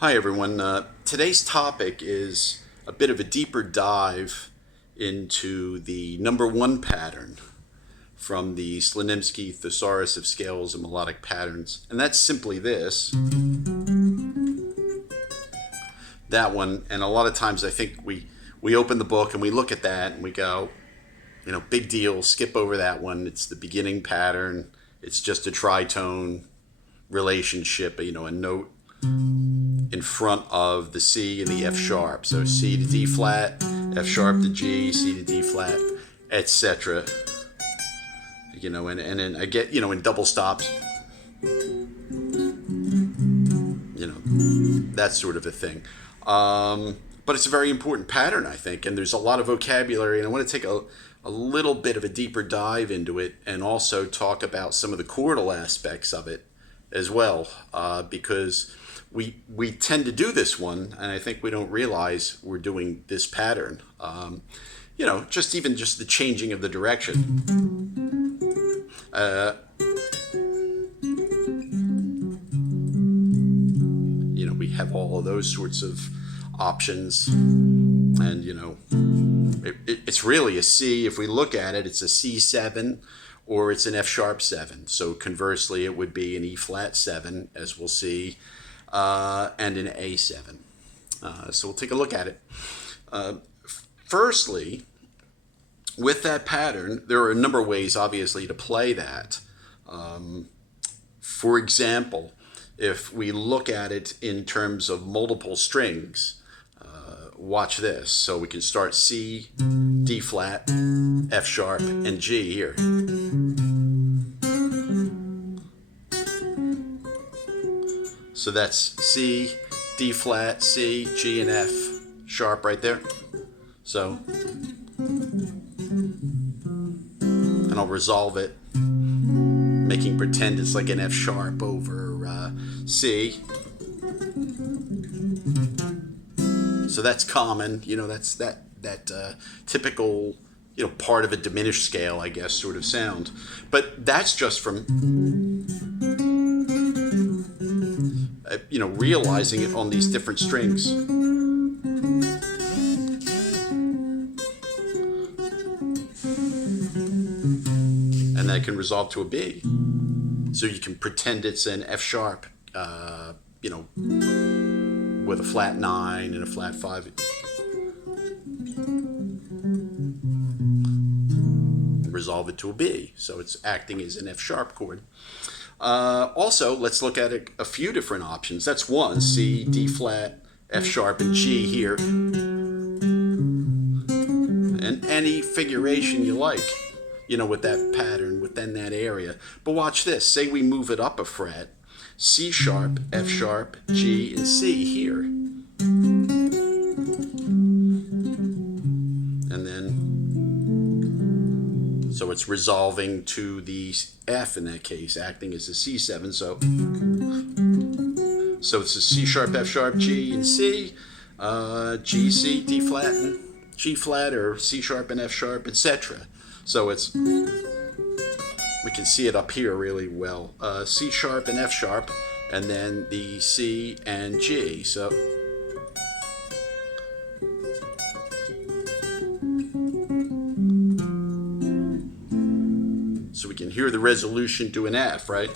Hi everyone. Today's topic is a bit of a deeper dive into the number one pattern from the Slonimsky Thesaurus of Scales and Melodic Patterns. And that's simply this. That one. And a lot of times I think we open the book and we look at that and we go, big deal, skip over that one. It's the beginning pattern. It's just a tritone relationship, a note in front of the C and the F sharp. So C to D flat, F sharp to G, C to D flat, etc. And then I get, in double stops, that sort of a thing. But it's a very important pattern, I think, and there's a lot of vocabulary, and I want to take a little bit of a deeper dive into it and also talk about some of the chordal aspects of it as well, because we tend to do this one, and I think we don't realize we're doing this pattern. Just the changing of the direction. We have all of those sorts of options, and it's really a C. If we look at it, it's a C7 or it's an F sharp 7. So conversely, it would be an E flat 7, as we'll see, and an A7. So we'll take a look at it. Firstly, with that pattern, there are a number of ways, obviously, to play that. For example, if we look at it in terms of multiple strings, watch this. So we can start C, D flat, F sharp, and G here. So that's C, D flat, C, G, and F sharp right there. So, and I'll resolve it, making pretend it's like an F sharp over C. So that's common, that's that typical, part of a diminished scale, I guess, sort of sound. But that's just from realizing it on these different strings. And that can resolve to a B. So you can pretend it's an F sharp, with a flat 9 and a flat 5. Resolve it to a B. So it's acting as an F sharp chord. Also, let's look at a few different options. That's one, C, D flat, F sharp, and G here. And any figuration you like, with that pattern within that area. But watch this. Say we move it up a fret. C sharp, F sharp, G, and C here. And then, so it's resolving to the F in that case, acting as a C7. So it's a C sharp, F sharp, G, and C, G, C, D flat, and G flat, or C sharp and F sharp, etc. So it's, we can see it up here really well. C sharp and F sharp, and then the C and G. So we can hear the resolution to an F, right?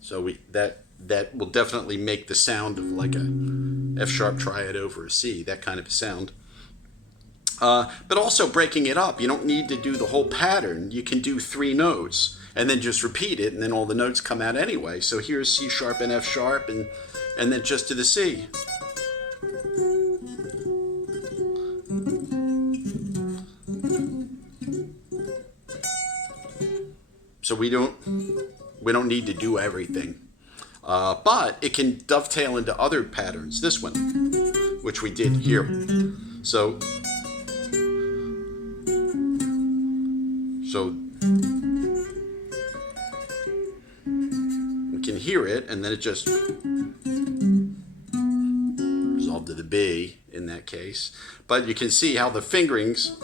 So that will definitely make the sound of like a F sharp triad over a C, that kind of a sound. But also breaking it up. You don't need to do the whole pattern. You can do 3 notes and then just repeat it, and then all the notes come out anyway. So here's C sharp and F sharp, and then just to the C. So we don't need to do everything. But it can dovetail into other patterns. This one, which we did here. So we can hear it, and then it just resolved to the B in that case. But you can see how the fingerings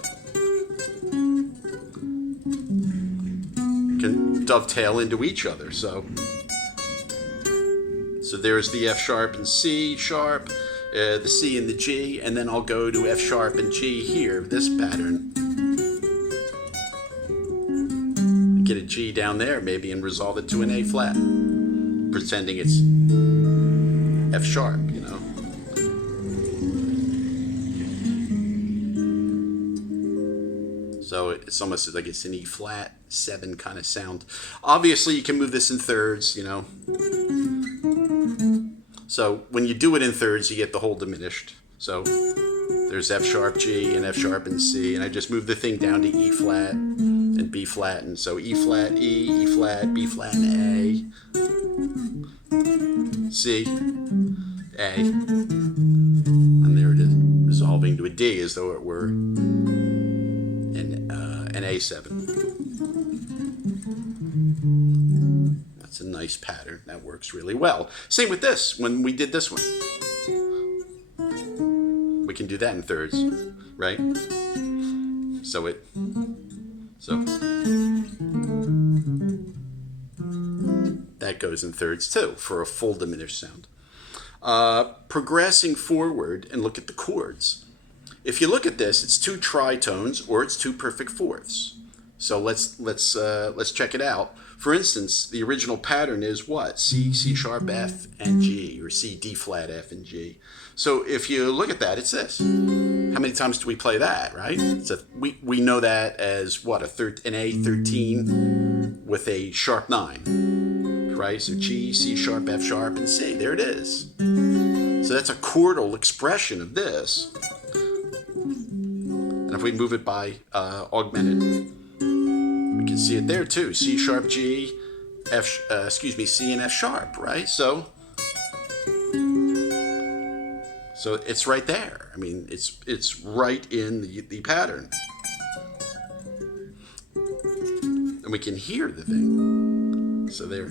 can dovetail into each other. So So there's the F sharp and C sharp, the C and the G, and then I'll go to F sharp and G here, this pattern. Get a G down there maybe and resolve it to an A flat, pretending it's F sharp, you know. So it's almost like it's an E flat 7 kind of sound. Obviously you can move this in thirds, you know. So when you do it in thirds, you get the whole diminished. So there's F sharp G and F sharp and C, and I just move the thing down to E flat and B flat, and so E flat, E, E flat, B flat, and A, C, A, and there it is, resolving to a D as though it were an A7. That's a nice pattern. That works really well. Same with this. When we did this one, we can do that in thirds, right? So that goes in thirds too for a full diminished sound. Progressing forward and look at the chords. If you look at this, it's 2 tritones or it's 2 perfect fourths. So let's check it out. For instance, the original pattern is what? C, C sharp, F, and G, or C, D flat, F, and G. So if you look at that, it's this. How many times do we play that, right? So we know that as what? An A13 with a sharp 9, right? So G, C sharp, F sharp, and C. There it is. So that's a chordal expression of this. And if we move it by augmented, we can see it there too. C sharp, G, F, C and F sharp, right? So it's right there. I mean, it's right in the pattern, and we can hear the thing. So there.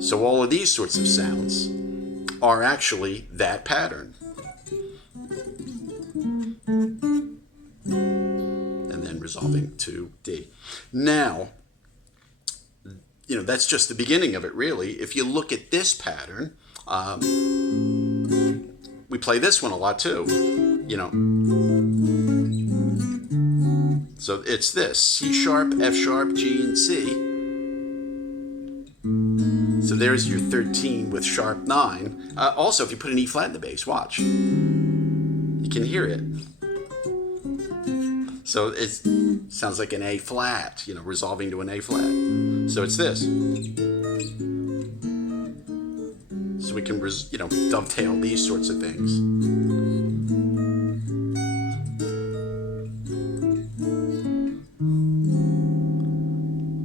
So all of these sorts of sounds are actually that pattern. And then resolving to D. Now, you know, that's just the beginning of it, really. If you look at this pattern, we play this one a lot too, you know. So it's this, C sharp, F sharp, G, and C. So there's your 13 with sharp 9. Also, if you put an E flat in the bass, watch. You can hear it. So it sounds like an A flat, you know, resolving to an A flat. So it's this. So we can, you know, dovetail these sorts of things.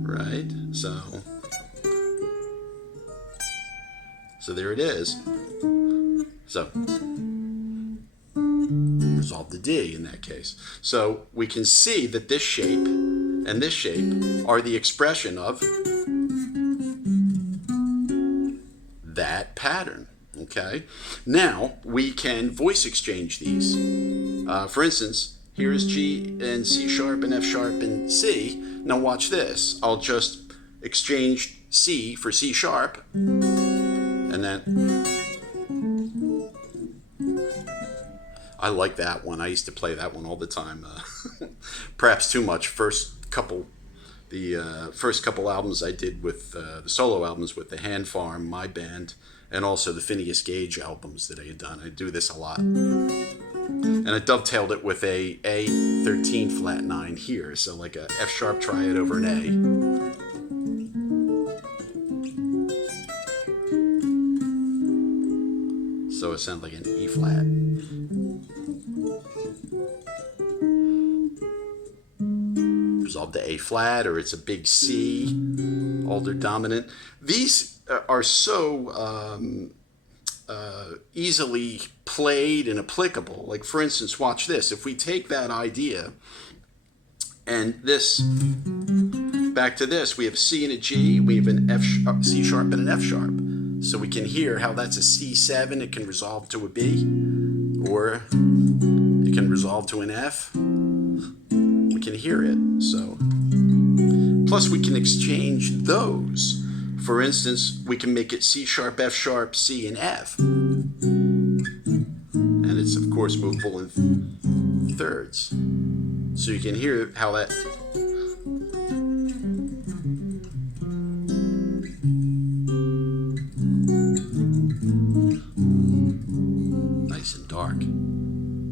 Right? So there it is. So resolve the D in that case. So we can see that this shape and this shape are the expression of that pattern. Okay? Now we can voice exchange these. For instance, here is G and C sharp and F sharp and C. Now watch this. I'll just exchange C for C sharp, and then I like that one. I used to play that one all the time. Perhaps too much. First couple albums I did with the solo albums with the Hand Farm, my band, and also the Phineas Gage albums that I had done. I do this a lot. And I dovetailed it with a A13 flat 9 here. So like a F sharp triad over an A. So it sounds like an E flat. Resolved to A flat, or it's a big C, alter dominant. These are so easily played and applicable. Like for instance, watch this. If we take that idea and this back to this, we have C and a G, we have an C sharp and an F sharp. So we can hear how that's a C7, it can resolve to a B, or it can resolve to an F. We can hear it. So plus we can exchange those For instance, we can make it C sharp, F sharp, C, and F. And it's, of course, movable in thirds. So you can hear how that... Nice and dark.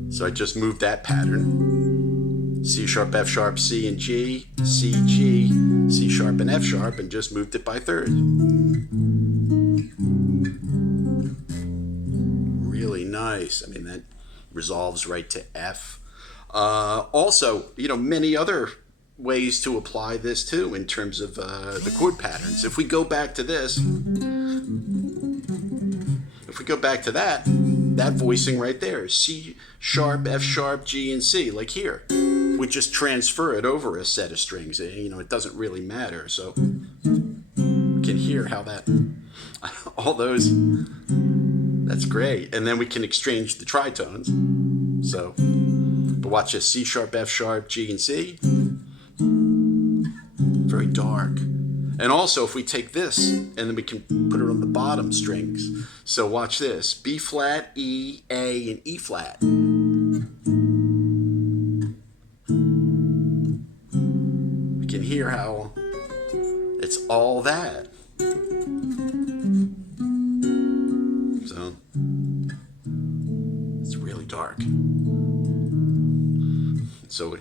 So I just moved that pattern. C sharp, F sharp, C and G, C, G, C sharp and F sharp, and just moved it by thirds. Really nice. I mean, that resolves right to F. Also, many other ways to apply this too in terms of the chord patterns. If we go back to this, if we go back to that voicing right there, C sharp, F sharp, G, and C, like here. We just transfer it over a set of strings. It doesn't really matter. So we can hear how that, all those, that's great. And then we can exchange the tritones. So, but watch this, C sharp, F sharp, G, and C. Very dark. And also, if we take this, and then we can put it on the bottom strings. So watch this, B flat, E, A, and E flat. We can hear how it's all that. So, it's really dark. So,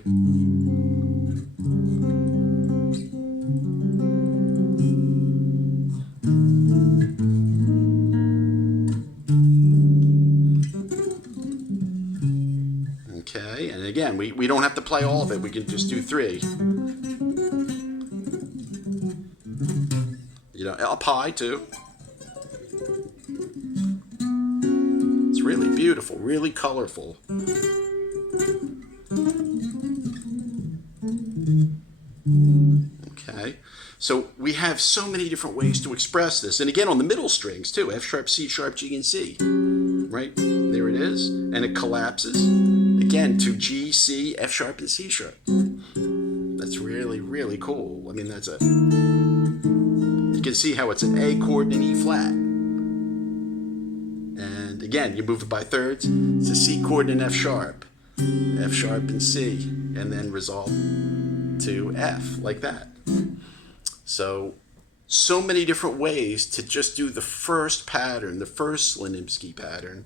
okay, and again, we don't have to play all of it. We can just do three. Up high too. It's really beautiful, really colorful. Okay, so we have so many different ways to express this. And again, on the middle strings too, F sharp, C sharp, G, and C. Right, there it is. And it collapses, again, to G, C, F sharp, and C sharp. That's really, really cool. I mean, you can see how it's an A chord and an E flat. And again, you move it by thirds. It's a C chord and F sharp and C, and then resolve to F, like that. So many different ways to just do the first pattern, the first Slonimsky pattern.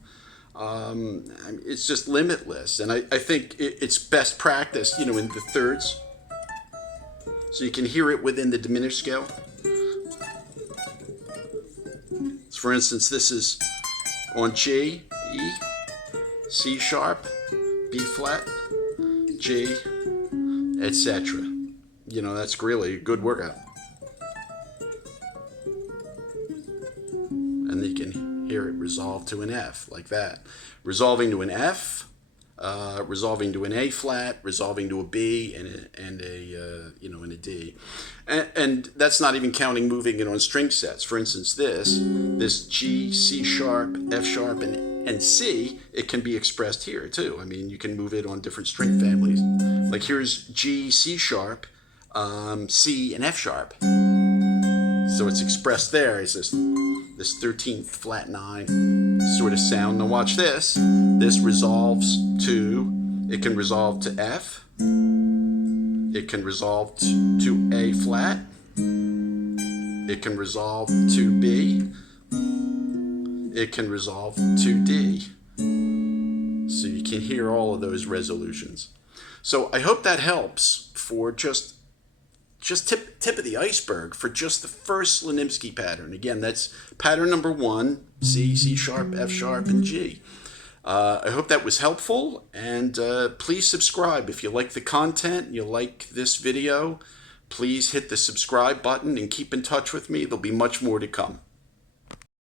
It's just limitless, and I think it's best practice, in the thirds. So you can hear it within the diminished scale. So for instance, this is on G, E, C sharp, B flat, G, etc. That's really a good workout. And you can hear it resolve to an F, like that. Resolving to an F, resolving to an A flat, resolving to a B, and a D. And that's not even counting moving it on string sets. For instance, this G, C sharp, F sharp, and C, it can be expressed here too. I mean, you can move it on different string families. Like here's G, C sharp, C, and F sharp. So it's expressed there as this 13th flat 9 sort of sound. Now watch this. This resolves to, it can resolve to F. It can resolve to A flat. It can resolve to B. It can resolve to D. So you can hear all of those resolutions. So I hope that helps for just tip of the iceberg for just the first Slonimsky pattern. Again, that's pattern number 1, C, C sharp, F sharp, and G. I hope that was helpful, and please subscribe. If you like the content, you like this video, please hit the subscribe button and keep in touch with me. There'll be much more to come.